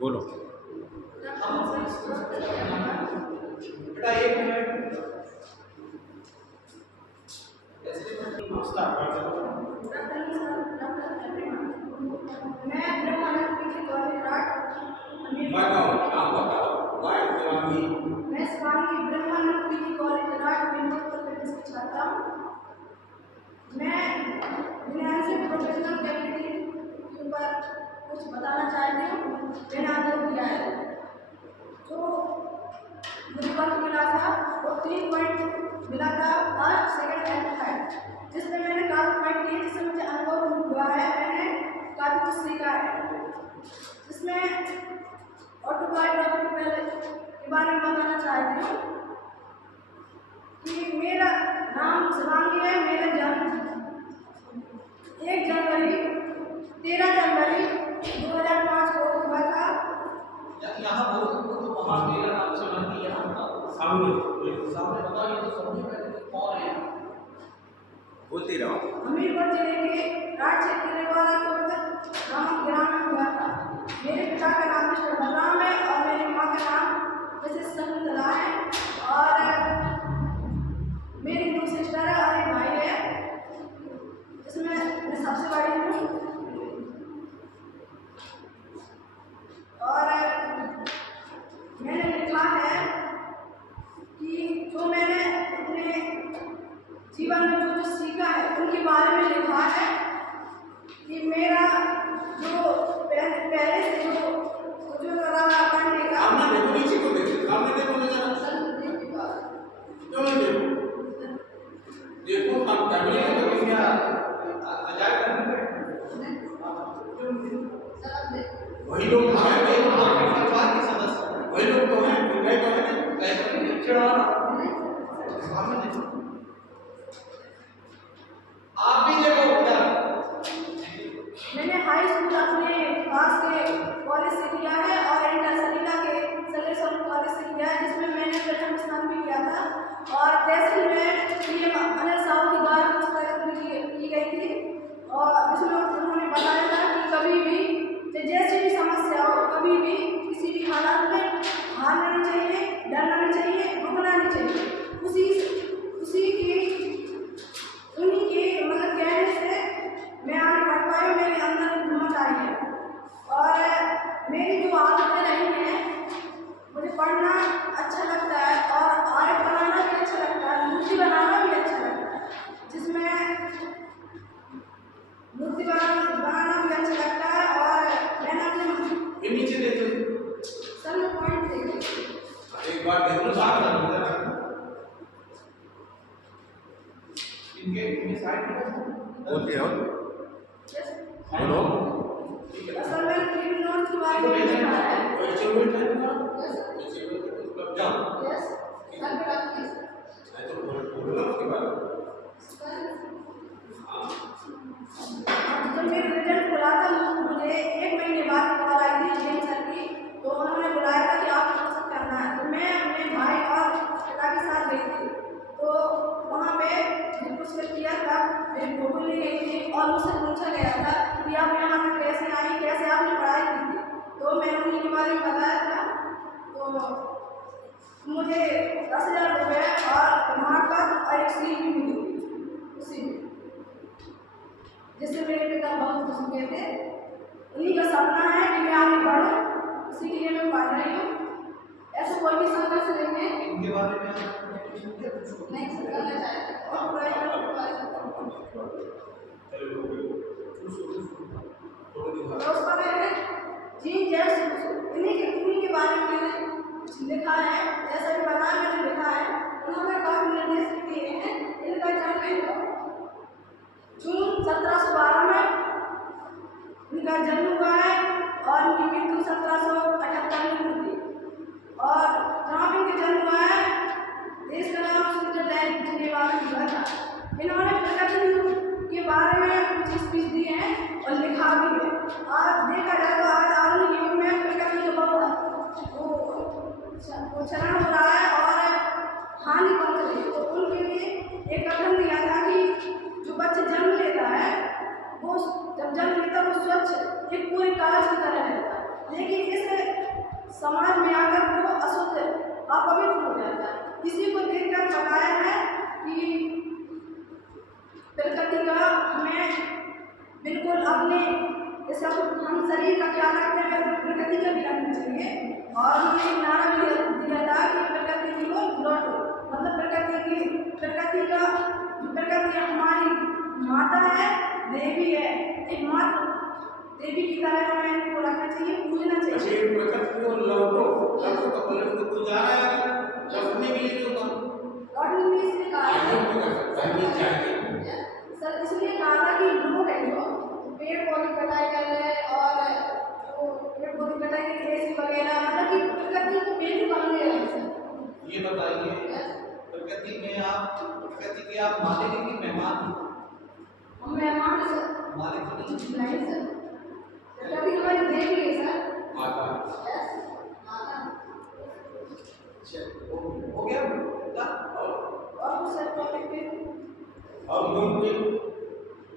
बोलो बेटा एक मिनट मैं स्वामी ब्रह्मानंद PG college rot Bangalore Uttar Pradesh की छात्रा हूँ। मैं फाइनेंशियल प्रोफेशनल कैटेगरी के ऊपर कुछ बताना चाहती हूँ। मैंने आंदोलन किया है जो मुझे वर्क मिला था वो 3 पॉइंट मिला था फर्स्ट सेकंड एंड थर्ड, जिसमें मैंने काफी पॉइंट किए जिससे मुझे अनुभव हुआ है। मैंने काफी कुछ सीखा है जिसमें ऑटोबायोग्राफी के बारे में बताना चाहती हूँ कि मेरा नाम शिवांगी है। मेरा जन्म 13 जनवरी 2005 को हुआ था। यहाँ बोलो तो वहाँ मेरा नाम शिवांगी है। सामने बताओ ये तो समझ में कौन है? बोलते रहो। हमीरपुर जिले के राट क्षेत्र वाला नामक ग्राम में हुआ था। मेरे पिता का नाम मिस्टर बलराम है और मेरी माँ का नाम मिसेस शकुंतला है और मेरी 2 सिस्टर है और एक भाई है जिसमें मैं सबसे बड़ी हूँ। और मैंने लिखा है कि जो मैंने अपने जीवन में जो सीखा है उनके बारे में लिखा है कि मेरा जो पहले से जो रहा पढ़ने का देखो हम फैमिली में तो क्या मजाक कर रहे हैं। वही लोग हैं परिवार के सदस्य, वही लोग तो हैं गए तो हैं चढ़ाना सामने देखो आप भी देखो उधर। मैंने हाई स्कूल अपने पास के कॉलेज से किया है और इंटर सलीला के सलेशन कॉलेज से किया है जिसमें मैंने प्रथम स्थान भी किया था। और तहसील में पीएम अनिल साहू की द्वारा पुरस्कृत की गई थी और जिसमें उन्होंने बताया था कि कभी भी जैसी भी समस्या हो कभी भी किसी भी हालात में हारना नहीं चाहिए, डरना नहीं चाहिए, रुकना नहीं चाहिए। उन्हीं के मतलब कहने से मैं आगे बढ़ पाई। मेरे अंदर हिम्मत आई है और मेरी जो आदतें रही हैं मुझे पढ़ना अच्छा लगता है और आर्ट बनाना भी अच्छा लगता है, मूर्ति बनाना भी अच्छा लगता है जिसमें मूर्ति बनाना भी अच्छा लगता है। और मैंने अपने नीचे देखो सर में पॉइंट देखे एक बार देखो साथ में इनके साइड में बोलते रहो। बोलो। असल में 3 नोट के बारे में लिखा है। जाओ यस सर पे रखिए। तो बोलो उसके बाद जब मेरा रिजल्ट खुला था मुझे 1 महीने बाद कॉल आई थी जेएम सर की, तो उन्होंने बुलाया था कि आप कोर्स करना है। तो मैं अपने भाई और पिता के साथ गई थी। तो वहाँ पे कुछ किया था, मेरी फोटो ली गई थी और मुझसे पूछा गया था कि आप यहाँ पे कैसे आई, कैसे आपने पढ़ाई की थी। तो मैंने उन्हीं के बारे में बताया था। तो मुझे 10,000 रुपये और प्रमाणपत्र और एक सील भी मिली उसी में, जिससे मेरे पिता बहुत खुश हुए थे। उन्हीं का सपना है कि मैं आगे बढ़ूँ, उसी के लिए मैं पढ़ रही हूँ। ऐसे कोई भी संघर्ष लेंगे इनके बारे में नहीं करना चाहते और इन्हीं के बारे में मैंने लिखा है। जैसा भी बताया मैंने लिखा है। उन्होंने काफी निर्देश दिए हैं। इनका जन्म जून 1712 में इनका जन्म हुआ है और इनकी मृत्यु 1778 में हुई थी। और जहाँ पे इनका जन्म हुआ है देश का नाम स्विट्जरलैंड जिनेवा में हुआ था। इन्होंने प्रगति के बारे में कुछ स्पीच दी है और लिखा भी है। आज देखा जाए तो आज आधुनिक युग में प्रगति का बहुत चरण हो रहा है और हानि पहुंच रही है। तो उनके लिए एक कथन दिया था कि जो बच्चे जन्म लेता है जैसे हम शरीर का ख्याल रखते हैं वैसे प्रकृति का भी रखना चाहिए। और हमने एक नारा भी दिया था कि प्रकृति की ओर लौटो, मतलब प्रकृति का जो प्रकृति हमारी माता है, देवी है, एक मात्र देवी की तरह हमें इनको रखना चाहिए, पूजना चाहिए। अच्छी प्रकृति को लौटो का मतलब तो गुजारा है लौटने के लिए जो काम लौटने में इसलिए कहा है सर, इसलिए कहा था कि लोग हैं जो पेड़ पौधे कटाई कर रहे हैं और जो पेड़ पौधे कटाई के एसी वगैरह, मतलब कि प्रकृति को पेड़ कम ले रहे हैं सर। ये बताइए प्रकृति के आप मालिक हैं कि मेहमान? हम मेहमान हैं सर। मालिक नहीं नहीं सर, प्रकृति हमारी देवी है सर। माता। माता। हो गया और कुछ सर टॉपिक पे अब हम पे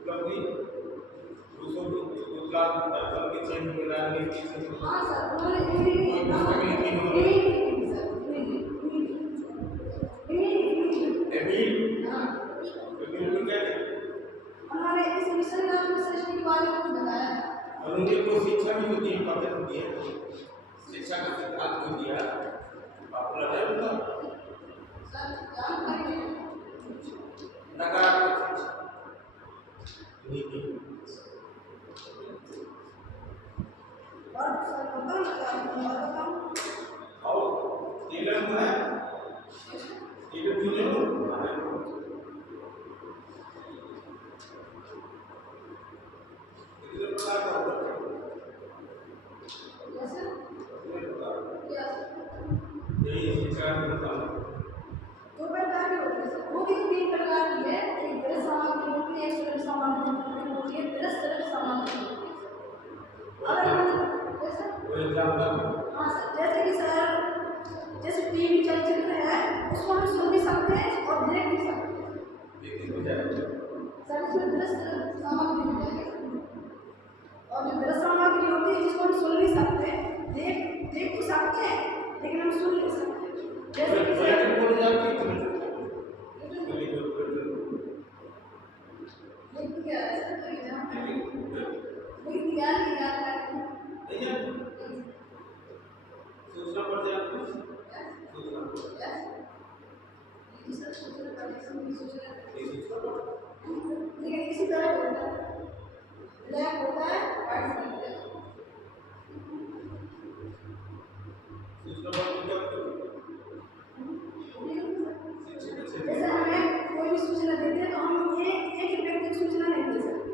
कभी दूसरों को गुजरात में के चेंज कराने की हाँ सर, उन्होंने उन्होंने इस मिशन में सृष्टि के बारे में बताया और उनके को शिक्षा भी होती है, पता होती है, शिक्षा का सिद्धांत को दिया अपना है उनका सर। जानकारी नकारात्मक नीति और सर बताओ और तेलंग है ये भी दो प्रकार के होते हैं सर, वो भी तीन प्रकार की है। एक दृश्य सामग्री होती है, एक सरल सामग्री होती है, दृश्य सरल सामग्री होती है। अगर हम हाँ सर, जैसे कि सर जैसे टीवी चलचित्र है उसको हम सुन भी सकते हैं और देख भी सकते हैं सर, इसमें दृश्य सामग्री हो जाएगी। और जो दृश्य सामग्री होती है जिसको हम सुन नहीं सकते, देख तो सकते हैं लेकिन हम सुन नहीं सकते। जैसे कि सर क्या है सर, कोई ज्ञान की जानकारी सूचना पड़ जाए इसी तरह होता है, ब्लैक होता है, व्हाइट होता है। जैसे हमें कोई भी सूचना देते हैं तो हम एक ही व्यक्ति को सूचना नहीं दे सकते।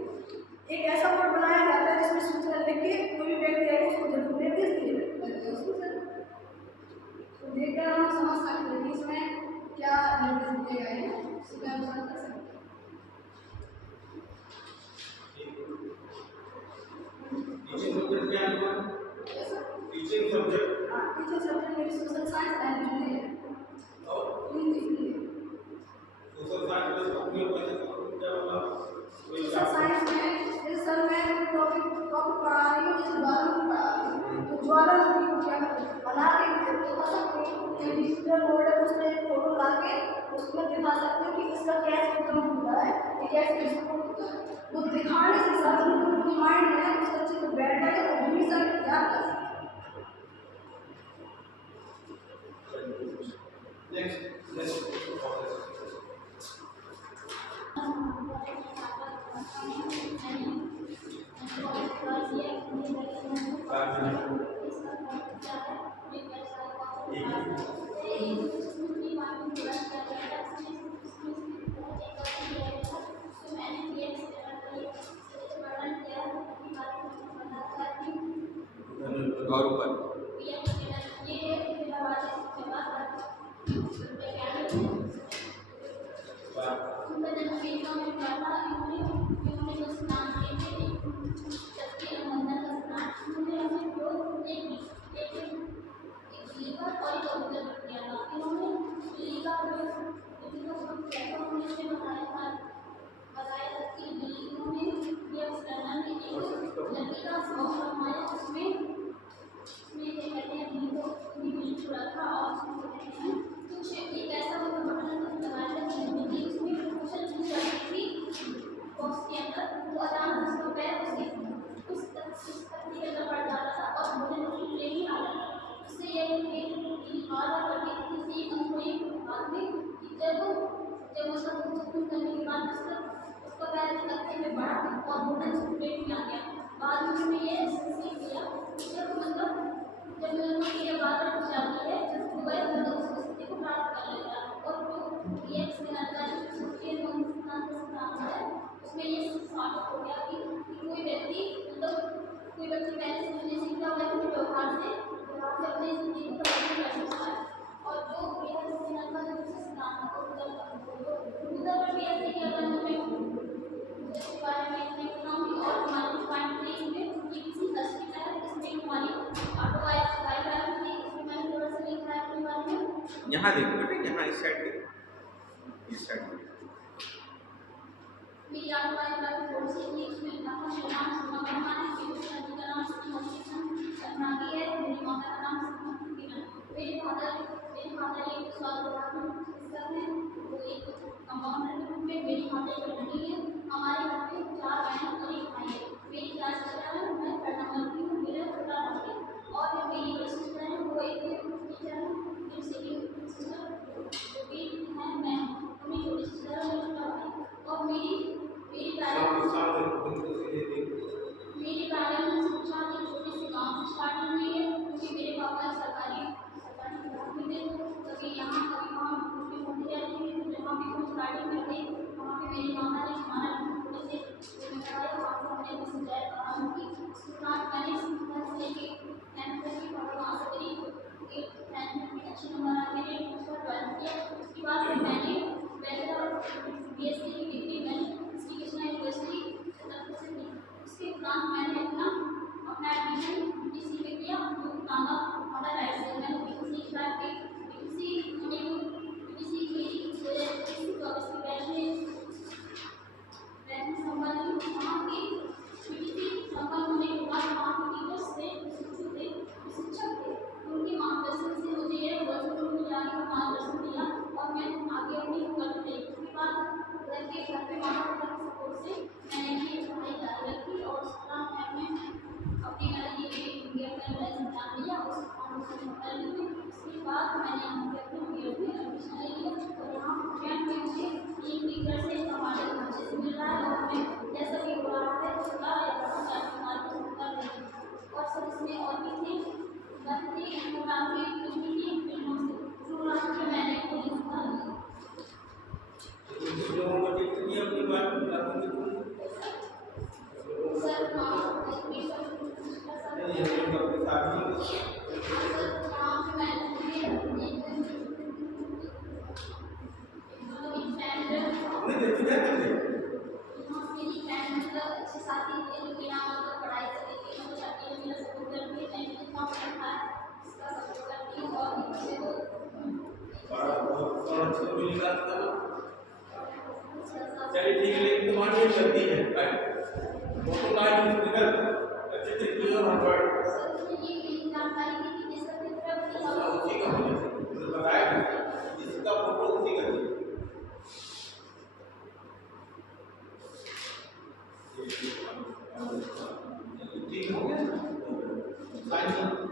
एक ऐसा बोर्ड बनाया जाता है जिसमें सूचना लिख के कोई भी व्यक्ति आएगा उसको जरूर निर्देश दिए जाते हैं उसको सर, तो देखकर हम समझ सकते हैं कि इसमें क्या निर्देश दिए गए हैं, उसके अनुसार कर सकते हैं। टीचिंग सब्जेक्ट हाँ, टीचर सब्जेक्ट मेरी सोशल साइंस एंड हिंदी है। हिंदी सोशल साइंस में उपयोग कैसे क्या होगा सोशल साइंस में जैसे सर मैं टॉपिक पढ़ा रही हूँ, जैसे ज्वालामुखी पढ़ा रही हूँ, तो ज्वालामुखी को क्या बना के दिखा सकते हैं कि डिजिटल बोर्ड है उसमें एक फोटो ला के उसमें दिखा सकते हो कि इसका कैसे उत्पन्न होता है, ये कैसे विस्फोट होता है। वो दिखाने से सर जो माइंड है उसका अच्छे से बैठ जाएगा और हमेशा याद कर सकते हैं। और ऊपर जब जब उसका दूध सुकून करने के बाद उसका पैर लगते में बड़ा और मोटा स्टूडेंट में आ गया। बाद में मैं ये सीख लिया जब मतलब जब मेरी बात हो जाती है दुबई में उसको स्थिति को प्राप्त कर लेगा और जो ये है उसमें ये साबित हो गया कि कोई व्यक्ति पहले से नहीं सीखता हुआ अपने व्यवहार से अपने स्थिति को परिवर्तन कर सकता है। और जो यह सिद्धांत का दूसरा सिद्धांत है उधर पर भी ऐसे ही अगर हमें इसके बारे में इतने बताऊंगी और हमारे पॉइंट 3 में ये किसी दृष्टि का है इसमें हमारी ऑटोबायोग्राफी इसमें मैंने थोड़ा सा लिखा है अपने बारे में। यहाँ देखो बेटे, यहाँ इस साइड मेरी ऑटोबायोग्राफी थोड़ी सी थी उसमें अपना नाम सुना बनाने मेरी शादी का नाम सुना है मेरी माता का नाम सुना। मेरे फादर एक स्वास्थ्य हैं वो एक कंपाउंडर के रूप में, मेरी माता एक गृहिणी है। हमारे घर में 4 बहन और 1 भाई है। मेरी क्लास टीचर है, मैं पढ़ना बनती हूँ, मेरा छोटा भाई है और मेरी बड़ी सिस्टर है वो एक टीचर है, मेरी सेकंड सिस्टर जो भी है मैं अपनी छोटी सिस्टर है और छोटा भाई। और मेरी प्राइमरी शिक्षा एक छोटे से गाँव से स्टार्ट हुई है क्योंकि मेरे पापा सरकारी नौकरी में थे। कभी यहाँ कभी वहाँ छुट्टी होती रहती है। जहाँ भी हम स्टार्टिंग में थे वहाँ पे मेरी माता ने हमारा थोड़े से पढ़ाया, वहाँ से हमने भी सिंचाई काम की। उसके बाद मैंने लेके 10th तक की पढ़ा, वहाँ से मेरी 10th में अच्छे नंबर आ गए, उसका 12th किया। उसके बाद फिर मैंने बैचलर BSc की डिग्री मैंने श्री कृष्णा यूनिवर्सिटी से की। उसके उपरांत मैंने अपना एडमिशन BTC में किया जो तांगा हमारा राइट से मैंने BTC बैच में संपन्न हुई। वहाँ की BTC संपन्न होने के बाद वहाँ के टीचर्स थे, शिक्षक थे, उनके मार्गदर्शन से मुझे यह वर्चुअल में जाने का मार्गदर्शन दिया और मैं आगे अपनी करती रही। उसके बाद घर पे माता पिता के सपोर्ट से मैंने ये पढ़ाई जारी रखी और उसका मैं अपनी इंडिया में एग्जाम दिया और कर ली। उसके बाद मैंने यहाँ पे अपने BEd में एडमिशन ले लिया और यहाँ फ्रेंड में मुझे 3 टीचर से हमारे अच्छे से मिल रहा है और मैं जैसा भी हो रहा है छोटा या बड़ा चाहे मार्केट कर रही हूँ। और सब इसमें और भी थे फोटोग्राफी फिल्म की फिल्मों से शुरुआत में मैंने खुद हिस्सा लिया। सर चलिए ठीक है, लेकिन तुम्हारी ये गलती है फोटो लाइन निकल अच्छे से क्लियर हो पड़ ये जानकारी दी कि जिसका चित्र उसी का मुझे बताया जिसका फोटो उसी का ठीक हो गया साइन